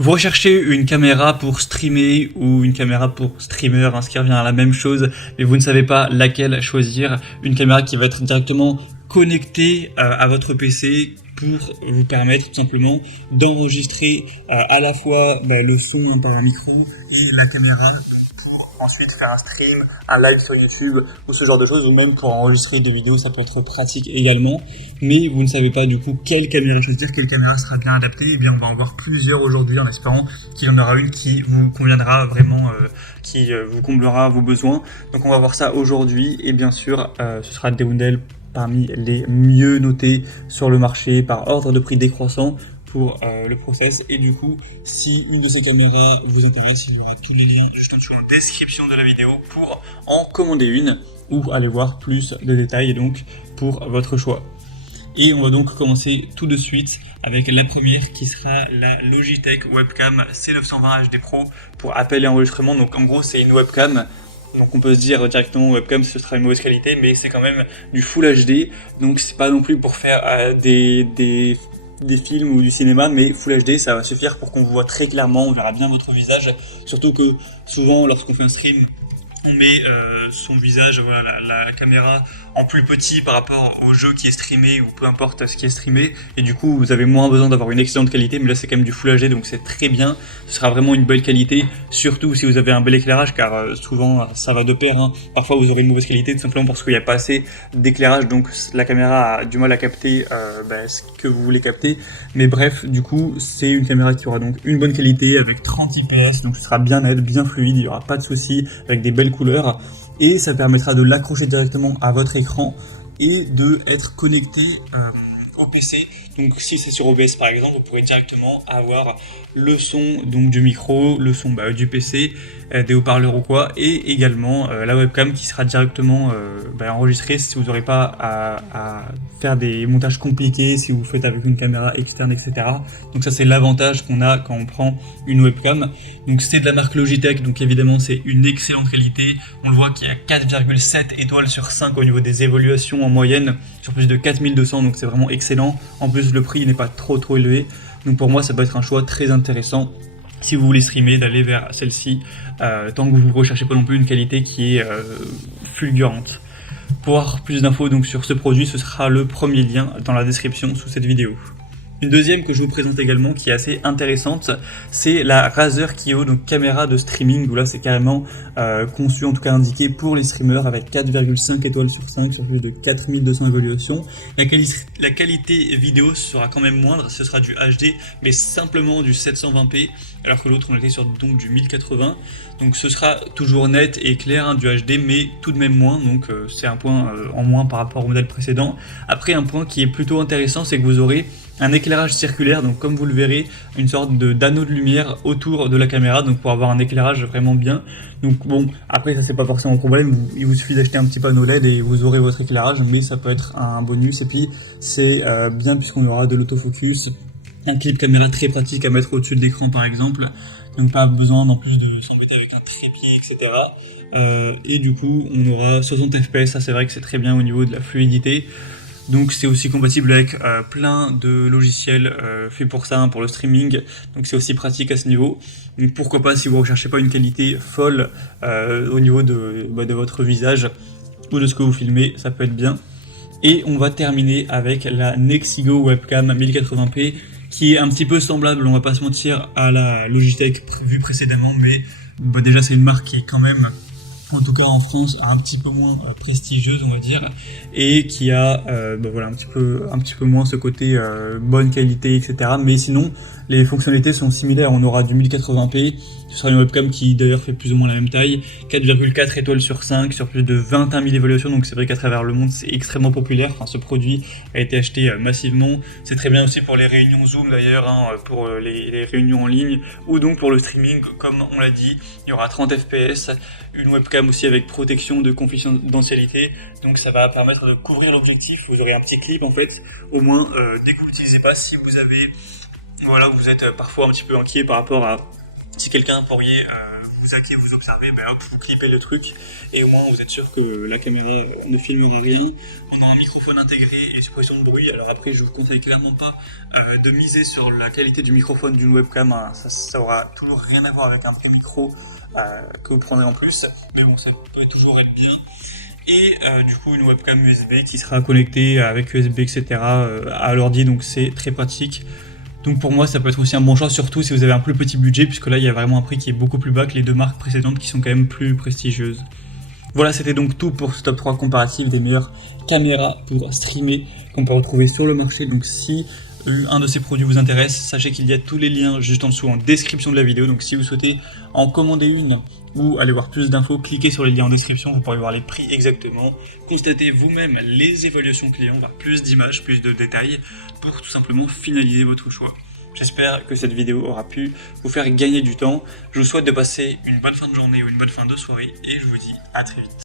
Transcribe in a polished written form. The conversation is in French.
Vous recherchez une caméra pour streamer ou une caméra pour streamer, ce qui revient à la même chose, mais vous ne savez pas laquelle choisir. Une caméra qui va être directement connectée à votre PC pour vous permettre tout simplement d'enregistrer à la fois le son par un micro et la caméra pour ensuite faire un stream, un live sur YouTube ou ce genre de choses, ou même pour enregistrer des vidéos, ça peut être pratique également. Mais vous ne savez pas du coup quelle caméra choisir, quelle caméra sera bien adaptée. Eh bien on va en voir plusieurs aujourd'hui en espérant qu'il y en aura une qui vous conviendra vraiment, qui vous comblera vos besoins. Donc on va voir ça aujourd'hui et bien sûr ce sera des modèles parmi les mieux notés sur le marché par ordre de prix décroissant pour le process. Et du coup, si une de ces caméras vous intéresse, il y aura tous les liens juste en dessous en description de la vidéo pour en commander une ou aller voir plus de détails donc pour votre choix. Et on va donc commencer tout de suite avec la première qui sera la Logitech Webcam C920 HD Pro pour appel et enregistrement. Donc en gros c'est une webcam. Donc on peut se dire directement webcam ce sera une mauvaise qualité, mais c'est quand même du Full HD. Donc c'est pas non plus pour faire des films ou du cinéma, mais Full HD ça va suffire pour qu'on vous voit très clairement, on verra bien votre visage. Surtout que souvent lorsqu'on fait un stream, on met son visage, voilà, la caméra en plus petit par rapport au jeu qui est streamé ou peu importe ce qui est streamé, et du coup vous avez moins besoin d'avoir une excellente qualité, mais là c'est quand même du Full HD donc c'est très bien, ce sera vraiment une belle qualité, surtout si vous avez un bel éclairage car souvent ça va de pair, parfois vous aurez une mauvaise qualité tout simplement parce qu'il n'y a pas assez d'éclairage donc la caméra a du mal à capter ce que vous voulez capter, mais bref du coup c'est une caméra qui aura donc une bonne qualité avec 30 IPS, donc ce sera bien net, bien fluide, il n'y aura pas de soucis, avec des belles couleurs, et ça permettra de l'accrocher directement à votre écran et de être connecté au PC. Donc si c'est sur OBS par exemple, vous pourrez directement avoir le son donc du micro, le son du PC, des haut-parleurs ou quoi, et également la webcam qui sera directement enregistrée si vous n'aurez pas à faire des montages compliqués, si vous faites avec une caméra externe, etc. Donc ça c'est l'avantage qu'on a quand on prend une webcam. Donc c'est de la marque Logitech, donc évidemment c'est une excellente qualité. On le voit qu'il y a 4,7 étoiles sur 5 au niveau des évaluations en moyenne, sur plus de 4200, donc c'est vraiment excellent. En plus le prix n'est pas trop élevé, donc pour moi ça peut être un choix très intéressant si vous voulez streamer, d'aller vers celle-ci, tant que vous ne recherchez pas non plus une qualité qui est fulgurante. Pour avoir plus d'infos donc sur ce produit, ce sera le premier lien dans la description sous cette vidéo. Une deuxième que je vous présente également qui est assez intéressante, c'est la Razer Kiyo, donc caméra de streaming, où là c'est carrément conçu, en tout cas indiqué pour les streamers, avec 4,5 étoiles sur 5 sur plus de 4200 évaluations. La qualité vidéo sera quand même moindre, ce sera du HD, mais simplement du 720p, alors que l'autre on était sur donc du 1080. Donc ce sera toujours net et clair, du HD, mais tout de même moins, donc c'est un point en moins par rapport au modèle précédent. Après, un point qui est plutôt intéressant, c'est que vous aurez un éclairage circulaire, donc comme vous le verrez, une sorte d'anneau de lumière autour de la caméra, donc pour avoir un éclairage vraiment bien. Donc bon, après ça c'est pas forcément un problème, il vous suffit d'acheter un petit panneau LED et vous aurez votre éclairage, mais ça peut être un bonus, et puis c'est bien puisqu'on aura de l'autofocus, un clip caméra très pratique à mettre au-dessus de l'écran par exemple, donc pas besoin non plus de s'embêter avec un trépied, etc. Et du coup on aura 60 fps, ça c'est vrai que c'est très bien au niveau de la fluidité. Donc c'est aussi compatible avec plein de logiciels faits pour ça, pour le streaming, donc c'est aussi pratique à ce niveau. Donc pourquoi pas si vous ne recherchez pas une qualité folle au niveau de votre visage ou de ce que vous filmez, ça peut être bien. Et on va terminer avec la Nexigo Webcam 1080p, qui est un petit peu semblable, on va pas se mentir, à la Logitech vue précédemment, mais déjà c'est une marque qui est quand même, en tout cas en France, un petit peu moins prestigieuse on va dire, et qui a un petit peu moins ce côté bonne qualité, etc. Mais sinon les fonctionnalités sont similaires, on aura du 1080p, ce sera une webcam qui d'ailleurs fait plus ou moins la même taille, 4,4 étoiles sur 5 sur plus de 21 000 évaluations, donc c'est vrai qu'à travers le monde c'est extrêmement populaire, ce produit a été acheté massivement, c'est très bien aussi pour les réunions Zoom d'ailleurs, pour les réunions en ligne, ou donc pour le streaming, comme on l'a dit, il y aura 30 fps, une webcam aussi avec protection de confidentialité, donc ça va permettre de couvrir l'objectif, vous aurez un petit clip en fait, au moins dès que vous l'utilisez pas, si vous avez, vous êtes parfois un petit peu inquiet par rapport à si quelqu'un pourrait vous hackez, vous observez, ben hop, vous clippez le truc et au moins vous êtes sûr que la caméra ne filmera rien. On a un microphone intégré et suppression de bruit. Alors après, je vous conseille clairement pas de miser sur la qualité du microphone d'une webcam, hein. Ça aura toujours rien à voir avec un vrai micro que vous prendrez en plus, mais bon, ça peut toujours être bien. Et du coup une webcam USB qui sera connectée avec USB etc à l'ordi, donc c'est très pratique. Donc pour moi ça peut être aussi un bon choix, surtout si vous avez un plus petit budget, puisque là il y a vraiment un prix qui est beaucoup plus bas que les deux marques précédentes qui sont quand même plus prestigieuses. Voilà, c'était donc tout pour ce top 3 comparatif des meilleures caméras pour streamer qu'on peut retrouver sur le marché. Donc si un de ces produits vous intéresse, sachez qu'il y a tous les liens juste en dessous en description de la vidéo. Donc si vous souhaitez en commander une ou aller voir plus d'infos, cliquez sur les liens en description, vous pourrez voir les prix exactement, constatez vous-même les évaluations clients, voir plus d'images, plus de détails pour tout simplement finaliser votre choix. J'espère que cette vidéo aura pu vous faire gagner du temps. Je vous souhaite de passer une bonne fin de journée ou une bonne fin de soirée et je vous dis à très vite.